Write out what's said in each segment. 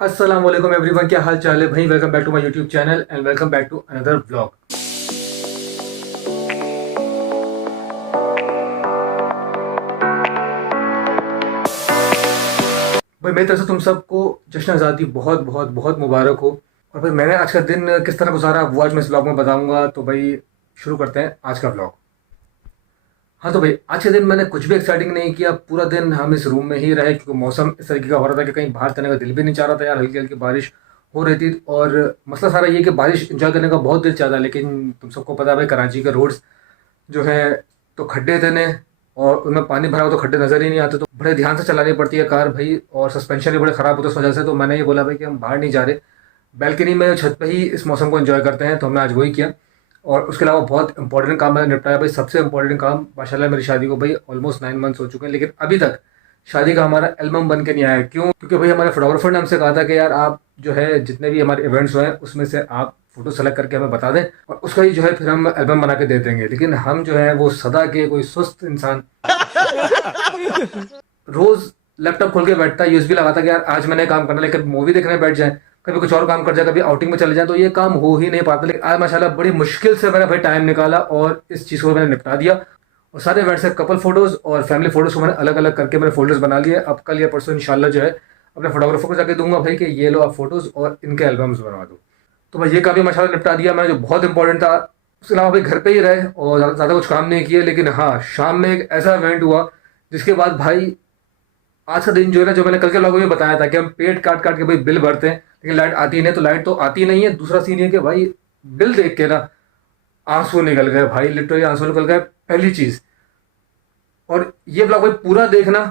अस्सलाम वालेकुम एवरीवन, क्या हाल चाल है भाई। Welcome back to my YouTube channel and welcome back to another vlog. भाई मेरी तरफ से तुम सबको जश्न आज़ादी बहुत बहुत बहुत मुबारक हो। और भाई मैंने आज का दिन किस तरह गुजारा वो आज मैं इस व्लॉग में बताऊंगा। तो भाई शुरू करते हैं आज का व्लॉग। हाँ तो भाई आज के दिन मैंने कुछ भी एक्साइटिंग नहीं किया। पूरा दिन हम इस रूम में ही रहे क्योंकि मौसम इस तरीके का हो रहा था कि कहीं बाहर जाने का दिल भी नहीं चाह रहा था यार। हल्की हल्की बारिश हो रही थी और मसला सारा ये कि बारिश इंजॉय करने का बहुत दिल चाहता, लेकिन तुम सबको पता है भाई कराची के रोड्स जो है तो खड्डे थे ने, और उनमें पानी भरा हो तो खड्डे नज़र ही नहीं आते, तो बड़े ध्यान से चलानी पड़ती है कार भाई। और सस्पेंशन भी बड़े ख़राब होते हैं उस वजह से। तो मैंने ये बोला भाई कि हम बाहर नहीं जा रहे, बैल्कनी में छत पे ही इस मौसम को एंजॉय करते हैं। तो हमने आज वही किया। और उसके अलावा बहुत इंपॉर्टेंट काम मैंने निपटाया भाई। सबसे इंपॉर्टेंट काम माशाल्लाह मेरी शादी को भाई ऑलमोस्ट 9 मंथ्स हो चुके हैं, लेकिन अभी तक शादी का हमारा एल्बम बन के नहीं आया। क्यों? क्योंकि भाई हमारे फोटोग्राफर ने हमसे कहा था कि यार आप जो है जितने भी हमारे इवेंट्स हुए हैं उसमें से आप फोटो सेलेक्ट करके हमें बता दें और उसका ही जो है फिर हम एल्बम बना के दे देंगे। लेकिन हम जो है वो सदा के कोई सुस्त इंसान रोज लैपटॉप खोल के बैठता है, यूएसबी लगाता कि यार आज मैंने काम करना, लेकिन मूवी देखने बैठ जाए, कभी कुछ और काम कर जाए, कभी आउटिंग में चले जाए, तो ये काम हो ही नहीं पाता। लेकिन आज माशाल्लाह बड़ी मुश्किल से मैंने भाई टाइम निकाला और इस चीज़ को मैंने निपटा दिया। और सारे इवेंट से कपल फोटोज और फैमिली फोटोज को मैंने अलग अलग करके मैंने फोल्डर्स बना लिए। अब कल या परसों इंशाल्लाह जो है अपने फोटोग्राफर को जाके दूंगा भाई कि ये लो आप फोटोज और इनके एल्बम्स बनवा दो। तो भाई ये काम भी माशाल्लाह निपटा दिया मैंने, जो बहुत इंपॉर्टेंट था। उसके अलावा भाई घर पे ही रहे और ज़्यादा कुछ काम नहीं किए। लेकिन हाँ, शाम में एक ऐसा इवेंट हुआ जिसके बाद भाई आज का दिन जो है ना, जो मैंने कल के व्लॉग में बताया था कि हम पेट काट काट के भाई बिल भरते हैं लेकिन लाइट आती नहीं, तो लाइट तो आती नहीं है। दूसरा सीन ये कि भाई बिल देख के ना आंसू निकल गए भाई, लिटरली आंसू निकल गए पहली चीज। और ये ब्लॉग भाई पूरा देखना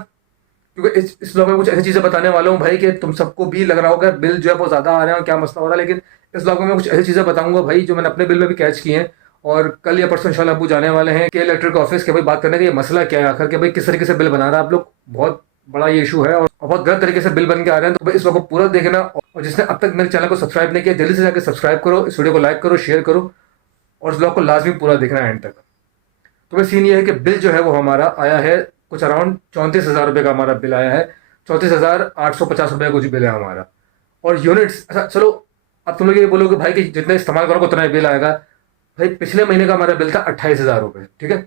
क्योंकि इस ब्लॉग में कुछ ऐसी चीजें बताने वाला हूँ भाई कि तुम सबको भी लग रहा होगा बिल जो है बहुत ज्यादा आ रहे हैं और क्या मसला हो रहा है। लेकिन इस ब्लॉग में मैं कुछ ऐसी चीजें बताऊंगा भाई जो मैंने अपने बिल में भी कैच किए हैं। और कल या परसों इंशाल्लाह अब्बू जाने वाले हैं के इलेक्ट्रिक ऑफिस के भाई बात करने का ये मसला क्या है आखिर, के भाई किस तरीके से बिल बना रहा है आप लोग। बहुत बड़ा ये इशू है और बहुत गलत तरीके से बिल बन के आ रहे हैं। तो भाई इस व्लॉग को पूरा देखना। और जिसने अब तक मेरे चैनल को सब्सक्राइब नहीं किया जल्दी से जाकर सब्सक्राइब करो, इस वीडियो को लाइक करो, शेयर करो और इस ब्लॉग को लाजमी पूरा देखना एंड तक। तो भाई सीन ये है कि बिल जो है वो हमारा आया है कुछ अराउंड 34,000 रुपये का हमारा बिल आया है। 34,850 रुपये कुछ बिल है हमारा। और यूनिट्स, अच्छा चलो अब तुम लोग ये बोलोगे भाई कि जितना इस्तेमाल करोगे उतना ही बिल आएगा। भाई पिछले महीने का हमारा बिल था 28,000 रुपये, ठीक है।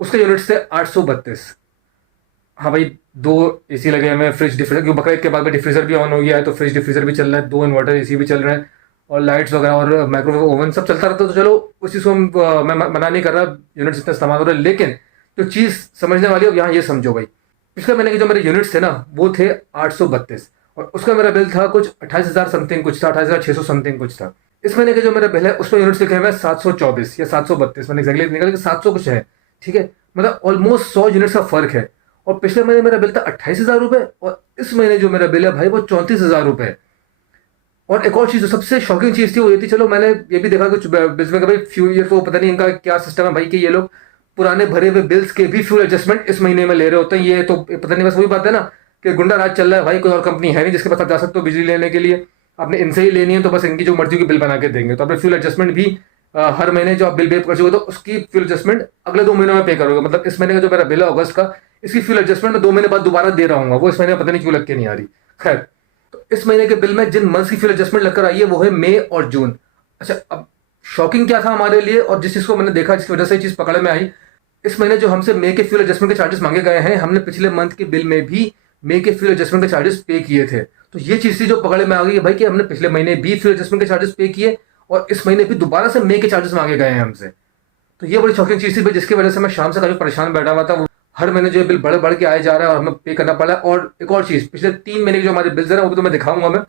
उसके यूनिट्स थे 832। हाँ भाई, दो एसी लगे हुए हैं, फ्रिज डिफ्रीजर, क्योंकि बकरीद के बाद में डिफ्रीजर भी ऑन हो गया है तो फ्रिज डिफ्रीजर भी चल रहा है, दो इन्वर्टर एसी भी चल रहे हैं और लाइट्स वगैरह और माइक्रोवेव ओवन सब चलता रहता है। तो चलो उस चीज़ को मैं मना नहीं कर रहा, यूनिट्स इतना इस्तेमाल हो रहा है। लेकिन जो चीज़ समझने वाली है यहाँ ये समझो भाई, पिछले महीने के जो मेरे यूनिट्स थे ना वो थे 832 और उसका मेरा बिल था कुछ 28,000 समथिंग कुछ था, 28,600 समथिंग कुछ था। इस महीने के जो मेरा बिल है उसमें यूनिट्स लिखे हुए हैं 724 या 732, मैंने एक्जैक्टली निकाला कि 700 कुछ है, ठीक है। मतलब ऑलमोस्ट 100 यूनिट्स का फर्क है। और पिछले महीने मेरा बिल था 28,000 रुपये और इस महीने जो मेरा बिल है भाई वो 34,000 रुपये। और एक और चीज़ जो सबसे शॉकिंग चीज़ थी वो ये थी, चलो मैंने ये भी देखा कुछ बिल्स में कि भाई फ्यूल ईयर को पता नहीं इनका क्या सिस्टम है भाई कि ये लोग पुराने भरे हुए बिल्स के भी फ्यूल एडजस्टमेंट इस महीने में ले रहे होते हैं। ये तो पता नहीं, बस वही बात है ना कि गुंडा राज चल रहा है भाई, कोई और कंपनी है नहीं जिसके पास आप जा सकते हो बिजली लेने के लिए। आपने इनसे ही लेनी है तो बस इनकी जो मर्जी की बिल बना के देंगे। तो आपने फ्यूल एडजस्टमेंट भी हर महीने जो आप बिल पे कर चुके हो तो उसकी फ्यूल एडजस्टमेंट अगले 2 महीनों में पे करोगे। मतलब इस महीने का जो मेरा बिल है अगस्त का, इसकी फ्यूल एडजस्टमेंट मैं 2 महीने बाद दोबारा दे रहा हूँ, वो इस महीने पता नहीं क्यों लग के नहीं आ रही। खैर, तो इस महीने के बिल में जिन मंथ्स की फ्यूल एडजस्टमेंट लगकर आई है वो है मई और जून। अच्छा, अब शॉकिंग क्या था हमारे लिए और जिस चीज़ को मैंने देखा जिसकी वजह से ये चीज़ पकड़ में आई, इस महीने जो हमसे मई के फ्यूल एडजस्टमेंट के चार्जेस मांगे गए हैं, हमने पिछले मंथ के बिल में भी मई के फ्यूल एडजस्टमेंट के चार्जेस पे किए थे। तो ये चीज़ थी जो पकड़ में आ गई है भाई कि हमने पिछले महीने भी फ्यूल एडजस्टमेंट के चार्जेस पे किए और इस महीने भी दोबारा से मई के चार्जेस मांगे गए हैं हमसे। तो ये बड़ी शॉकिंग चीज़ थी भाई, जिसकी वजह से मैं शाम से काफ़ी परेशान बैठा हुआ था। वो हर महीने जो बिल बढ़ बढ़ के आए जा रहा है और हमें पे करना पड़ा है। और एक और चीज़, पिछले 3 महीने के जो हमारे बिल्स हैं वो भी तो मैं दिखाऊंगा मैं।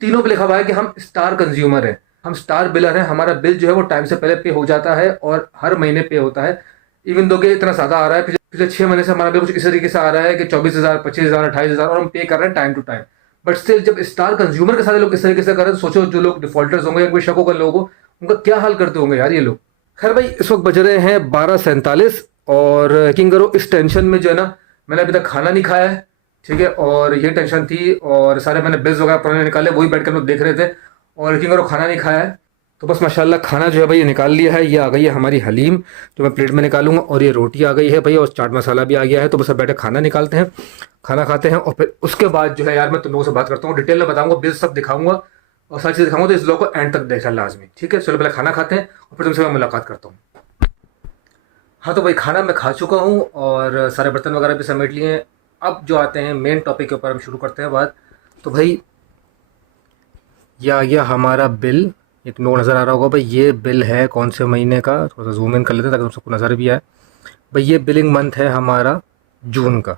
तीनों पे लिखा हुआ है कि हम स्टार कंज्यूमर हैं, हम स्टार बिलर हैं। हमारा बिल जो है वो टाइम से पहले पे हो जाता है और हर महीने पे होता है। इवन दो कि इतना ज़्यादा आ रहा है, पिछले 6 महीने से हमारा बिल कुछ इस तरीके से आ रहा है कि 24,000, 25,000, 28,000 और हम पे कर रहे हैं time to time. But still जब स्टार कंज्यूमर के साथ लोग इस तरीके से कर रहे हैं तो सोचो जो लोग डिफॉल्टर्स होंगे या कोई शक होगा लोगों को, उनका क्या हाल करते होंगे यार ये लोग। खैर भाई, इस वक्त बज रहे हैं 12:47 और यकीन करो इस टेंशन में जो है ना मैंने अभी तक खाना नहीं खाया है, ठीक है। और ये टेंशन थी और सारे मैंने बिल्स वगैरह पुराने निकाले, वही बैठ कर लोग देख रहे थे और यकीन करो खाना नहीं खाया है। तो बस माशाल्लाह खाना जो है भाई ये निकाल लिया है। ये आ गई है हमारी हलीम जो मैं प्लेट में निकालूंगा, और ये रोटी आ गई है भाई, और चाट मसाला भी आ गया है। तो बस अब बैठे खाना निकालते हैं, खाना खाते हैं, और फिर उसके बाद जो है यार मैं तुम लोगों से बात करता हूँ, डिटेल में बताऊंगा, बिल सब दिखाऊंगा और सारी चीज़ दिखाऊंगा। तो इस लोग को एंड तक देखना लाजमी, ठीक है। चलो पहले खाना खाते हैं और फिर तुमसे मैं मुलाकात करता हूँ। हाँ तो भाई खाना मैं खा चुका हूँ और सारे बर्तन वगैरह भी समेट लिए हैं। अब जो आते हैं मेन टॉपिक के ऊपर हम शुरू करते हैं बात। तो भाई ये आ गया हमारा बिल, ये तुम लोगों को नज़र आ रहा होगा भाई, ये बिल है कौन से महीने का, थोड़ा सा जूम इन कर लेते हैं ताकि तुम सबको नज़र भी आए। भाई ये बिलिंग मंथ है हमारा जून का,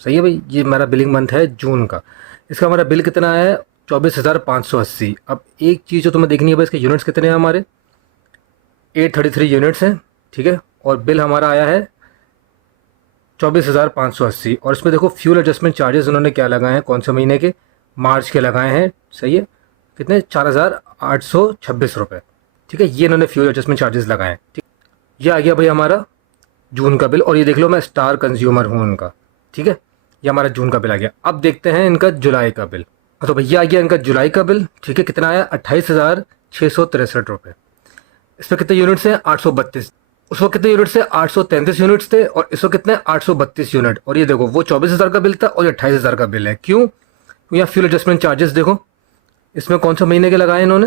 सही है भाई, ये हमारा बिलिंग मंथ है जून का। इसका हमारा बिल कितना है, 24,580। अब एक चीज़ जो तुम्हें देखनी है भाई, इसके यूनिट्स कितने हैं हमारे, 833 यूनिट्स हैं, ठीक है। और बिल हमारा आया है 24,580। और इसमें देखो फ्यूल एडजस्टमेंट चार्जेस उन्होंने क्या लगाए हैं, कौन से महीने के, मार्च के लगाए हैं, सही है। कितने, 4,826 रुपये, ठीक है। ये इन्होंने फ्यूल एडजस्टमेंट चार्जेस लगाए हैं, ठीक। ये आ गया भाई हमारा जून का बिल, और ये देख लो मैं स्टार कंज्यूमर हूँ उनका, ठीक है। ये हमारा जून का बिल आ गया। अब देखते हैं इनका जुलाई का बिल। तो भैया आ गया इनका जुलाई का बिल, ठीक है। कितना आया, 28,663 रुपये। इसमें कितने यूनिट्स हैं, 832। उस वक्त कितने यूनिट्स थे, 833 यूनिट्स थे, और इस वक्त कितने, 832 यूनिट। और ये देखो वो 24,000 का बिल था और ये 28,000 का बिल है। क्यों, यहाँ फ्यूल एडजस्टमेंट चार्जेस देखो, इसमें कौन से महीने के लगाए इन्होंने,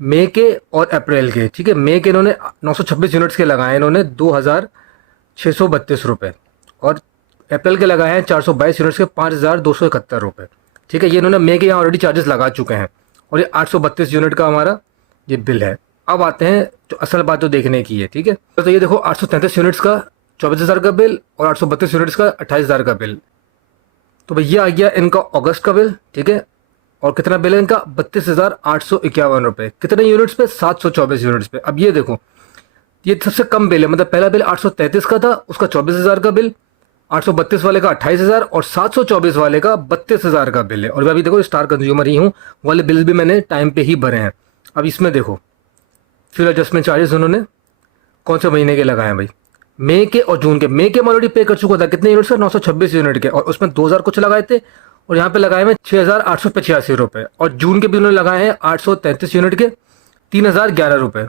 मई के और अप्रैल के, ठीक है। मई के इन्होंने 926 यूनिट्स के लगाए इन्होंने 2,632 रुपये, और अप्रैल के लगाए हैं 422 यूनिट्स के 5,271 रुपये, ठीक है। ये इन्होंने मई के यहाँ ऑलरेडी चार्जेस लगा चुके हैं, और ये 832 यूनिट का हमारा ये बिल है। अब आते हैं जो असल बात जो देखने की है, ठीक है। तो ये देखो 833 यूनिट्स का 24,000 का बिल, और 832 यूनिट्स का 28,000 का बिल। तो भैया आ गया इनका अगस्त का बिल, ठीक है। और कितना बिल है इनका, 32,851 रुपये। कितने यूनिट्स पे, 724 यूनिट्स पे। अब ये देखो ये सबसे कम बिल है, मतलब पहला बिल 833 का था, उसका 24,000 का बिल, 832 वाले का 28,000, और 724 वाले का 32,000 का बिल है। और मैं अभी देखो स्टार कंज्यूमर ही हूँ, वाले बिल भी मैंने टाइम पे ही भरे हैं। अब इसमें देखो फ्यूल एडजस्टमेंट चार्जेस उन्होंने कौन से महीने के लगाए हैं भाई, मई के और जून के। मई के मैं ऑलरेडी पे कर चुका था, कितने यूनिट्स का, 926 यूनिट के, और उसमें 2,000 कुछ लगाए थे, और यहाँ पे लगाए हुए 6,885 रुपये। और जून के भी उन्होंने लगाए हैं 833 यूनिट के 3,011 रुपये,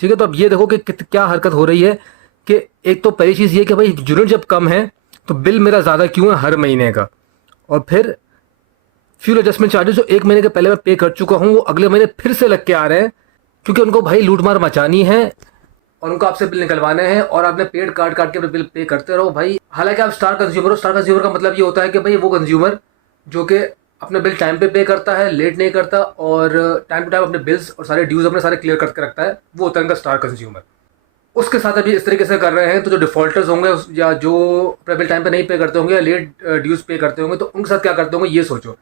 ठीक है। तो अब ये देखो कि क्या हरकत हो रही है, कि एक तो पहली चीज़ ये कि भाई यूनिट जब कम है तो बिल मेरा ज़्यादा क्यों है हर महीने का, और फिर फ्यूल एडजस्टमेंट चार्जेस जो एक महीने के पहले मैं पे कर चुका हूँ वो अगले महीने फिर से लग के आ रहे हैं, क्योंकि उनको भाई लूटमार मचानी है और उनको आपसे बिल निकलवाने हैं, और आपने पेड काट काट के बिल पे करते रहो भाई। हालांकि आप स्टार कंज्यूमर हो, स्टार कंज्यूमर का मतलब ये होता है कि भाई वो कंज्यूमर जो कि अपने बिल टाइम पे करता है, लेट नहीं करता, और टाइम टू टाइम अपने बिल्स और सारे ड्यूज अपने सारे क्लियर करके रखता है, वो होता है इनका स्टार कंज्यूमर। उसके साथ अभी इस तरीके से कर रहे हैं, तो जो डिफॉल्टर्स होंगे या जो अपने बिल टाइम पे नहीं पे करते होंगे या लेट ड्यूज पे करते होंगे, तो उनके साथ क्या करते होंगे ये सोचो।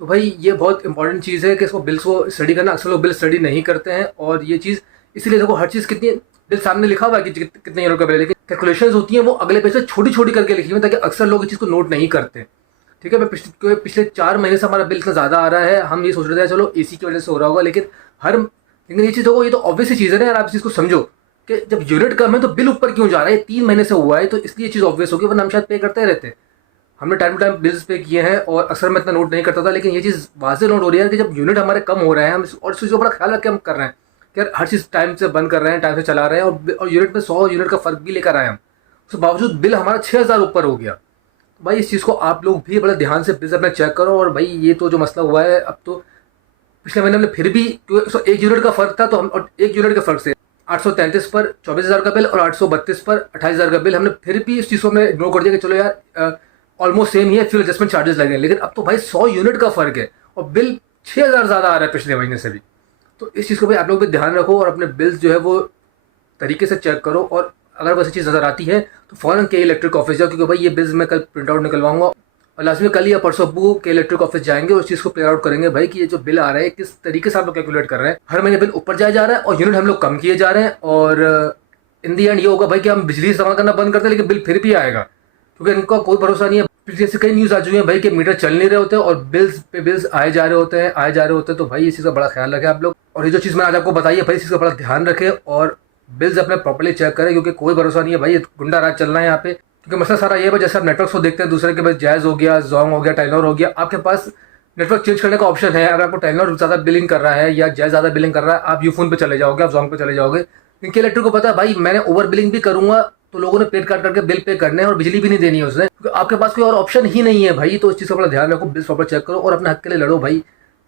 तो भाई ये बहुत इंपॉर्टेंट चीज़ है कि इसको बिल्स को स्टडी करना। अक्सर लोग बिल स्टडी नहीं करते हैं, और ये चीज़ इसीलिए देखो हर चीज़ कितनी बिल सामने लिखा हुआ है कि कितने यूरो का बिल है, लेकिन कैलकुलेशंस होती हैं वो अगले पेज पे छोटी छोटी करके लिखी हुई है, ताकि अक्सर लोग इस चीज़ को नोट नहीं करते, ठीक है। मैं पिछले 4 महीने से हमारा बिल इतना ज़्यादा आ रहा है, हम ये सोच रहे थे चलो एसी की वजह से हो रहा होगा, लेकिन ये चीज़ देखो, ये तो ऑब्वियस ही चीज़ है ना यार। आप इस चीज़ को समझो कि जब यूनिट कम है तो बिल ऊपर क्यों जा रहा है, 3 महीने से हुआ है, तो इसलिए चीज़ ऑब्वियस होगी, वरना हम शायद पे करते रहते। हमने टाइम टू टाइम बिल्स पे किए हैं, और अक्सर मैं इतना नोट नहीं करता था, लेकिन ये चीज़ वाज़ेह नोट हो रही है कि जब यूनिट हमारे कम हो रहे हैं, हम और इस चीज़ को बड़ा ख्याल रख के हम कर रहे हैं कि यार हर चीज़ टाइम से बंद कर रहे हैं, टाइम से चला रहे हैं, और यूनिट में 100 यूनिट का फ़र्क भी लेकर आए हम, उसके बावजूद बिल हमारा 6,000 ऊपर हो गया। भाई इस चीज़ को आप लोग भी बड़े ध्यान से बिल्स अपना चेक करो। और भाई ये तो जो मसला हुआ है, अब तो पिछले महीने में फिर भी एक यूनिट का फ़र्क था, तो हम और एक यूनिट के फ़र्क से 833 पर 24,000 का बिल और 832 पर 28,000 का बिल, हमने फिर भी इस चीज़ को हमने इग्नोर कर दिया कि चलो यार ऑलमोस्ट सेम ही है, फ्यूल एडजस्टमेंट चार्जेस लगे। लेकिन अब तो भाई 100 यूनिट का फ़र्क है, और बिल 6,000 ज़्यादा आ रहा है पिछले महीने से भी। तो इस चीज़ को भाई आप लोग भी ध्यान रखो, और अपने बिल्स जो है वो तरीके से चेक करो, और अगर वैसी चीज़ नज़र आती है तो फ़ौरन के इलेक्ट्रिक ऑफिस जाओ, क्योंकि भाई ये बिल्स मैं कल प्रिंट आउट निकलवाऊंगा, और लास्ट में कल या परसों अब्बू के इलेक्ट्रिक ऑफिस जाएंगे, उस चीज़ को क्लियर आउट करेंगे भाई कि ये जो बिल आ रहा है किस तरीके से आप लोग कैलकुलेट कर रहे हैं। हर महीने बिल ऊपर जाया जा रहा है और यूनिट हम लोग कम किए जा रहे हैं, और इन दी एंड ये होगा भाई कि हम बिजली इस्तेमाल करना बंद करते हैं, लेकिन बिल फिर भी आएगा, क्योंकि इनका कोई भरोसा नहीं है। पिछले से कई न्यूज़ आ चुकी है भाई कि मीटर चल नहीं रहे होते और बिल्स पे बिल्स आए जा रहे होते हैं। तो भाई इस चीज़ का बड़ा ख्याल रखें आप लोग, और ये जो चीज़ मैंने आज आपको बताई है भाई इस चीज़ का बड़ा ध्यान रखें, और बिल्स अपने प्रॉपर्ली चेक करें, क्योंकि कोई भरोसा नहीं है भाई, गुंडा राज चल रहा है यहाँ पे। क्योंकि मसला सारा ये है, जैसे आप नेटवर्क को देखते हैं दूसरे के पास जैज़ हो गया, जोंग हो गया, टाइलर हो गया, आपके पास नेटवर्क चेंज करने का ऑप्शन है। अगर आपको टेलीनॉर ज़्यादा बिलिंग कर रहा है या जय ज़्यादा बिलिंग कर रहा है, आप यूफोन पे चले जाओगे, आप जोंग पे चले जाओगे। इनके इलेक्ट्रिक को पता है भाई मैंने ओवर बिलिंग भी करूंगा तो लोगों ने पेड काट करके बिल पे करने हैं और बिजली भी नहीं देनी है उसने, क्योंकि आपके पास कोई और ऑप्शन ही नहीं है भाई। तो इस चीज़ का बड़ा ध्यान रखो, बिल्स प्रॉपर चेक करो और अपने हक के लिए लड़ो भाई।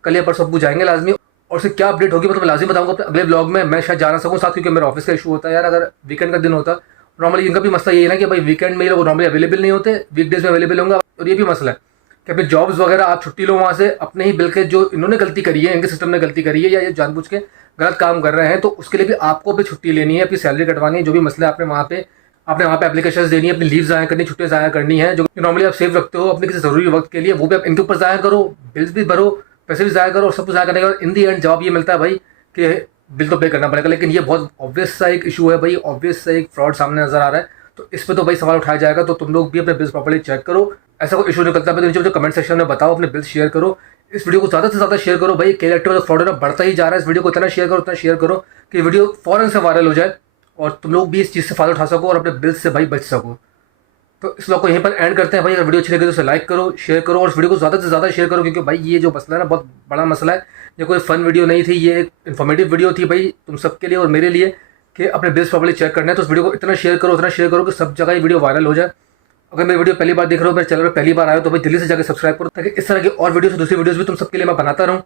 कल या परसों अब्बू जाएंगे लाजमी, और उससे क्या अपडेट होगी मैं लाजमी बताऊंगा अपने अगले ब्लॉग में। मैं शायद जा ना सकूँ साथ, क्योंकि मेरा ऑफिस का इशू होता है यार। अगर वीकेंड का दिन होता, नॉर्मली इनका भी मसला ये है ना कि भाई वीकेंड में ये लोग नॉर्मली अवेलेबल नहीं होते, वीकडेज में अवेलेबल होंगे। और ये भी मसला है कि अपने जॉब्स वगैरह आप छुट्टी लो वहाँ से, अपने ही बिल के जो इन्होंने गलती करी है, इनके सिस्टम ने गलती करी है या ये जानबूझ के गलत काम कर रहे हैं, तो उसके लिए भी आपको भी छुट्टी लेनी है, अपनी सैलरी कटवानी है। जो भी मसला है आपने वहाँ पे एप्लीकेशन देनी है, अपनी लीव ज़ाया करनी, छुट्टियाँ ज़ाया करनी है, जो नॉर्मली आप सेव रखते हो अपने किसी ज़रूरी वक्त के लिए, वो भी आप इनके ऊपर ज़ाया करो, बिल्स भी भरो, पैसे भी ज़ाया करो, और सब कुछ ज़ाया करने के बाद इन दी एंड जवाब ये मिलता है भाई कि बिल तो पे करना पड़ेगा। लेकिन ये बहुत ऑब्वियस सा एक इशू है भाई, ऑब्वियस सा एक फ्रॉड सामने नजर आ रहा है। तो इस पर तो भाई सवाल उठाया जाएगा। तो तुम लोग भी अपने बिल्स प्रॉपर्ली चेक करो। ऐसा कोई इशू निकलता है तो नीचे मुझे कमेंट सेक्शन में बताओ, अपने बिल्स शेयर करो, इस वीडियो को ज़्यादा से ज़्यादा शेयर करो भाई। के इलेक्ट्रिक फ्रॉड है ना बढ़ता ही जा रहा है, इस वीडियो को इतना शेयर करो कि वीडियो फ़ौरन से वायरल हो जाए और तुम लोग भी इस चीज़ से फ़ायदा उठा सको और अपने बिल्स से भाई बच सको। तो इस व्लॉग को यहीं पर एंड करते हैं भाई। अगर वीडियो अच्छी लगी तो उसे लाइक करो, शेयर करो, और इस वीडियो को ज़्यादा से ज़्यादा शेयर करो, क्योंकि भाई ये जो मसला है ना बहुत बड़ा मसला है। ये कोई फन वीडियो नहीं थी, ये एक इन्फॉर्मेटिव वीडियो थी भाई तुम सबके लिए और मेरे लिए, कि अपने बिल्स प्रॉपर्ली चेक करना है। तो इस वीडियो को इतना शेयर करो कि सब जगह ये वीडियो वायरल हो जाए। अगर मेरी वीडियो पहली बार देख रहे हो, मेरे चैनल पर पहली बार आए हो, तो भाई जल्दी से जाकर सब्सक्राइब करो, ताकि इस तरह की और वीडियोस, दूसरी वीडियोस भी तुम सबके लिए मैं बनाता रहूँ।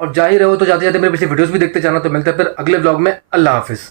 और जा ही रहे हो तो जाते जाते मेरे पिछले वीडियोस भी देखते जाना। तो मिलते हैं फिर अगले ब्लॉग में। अल्लाह हाफिज़।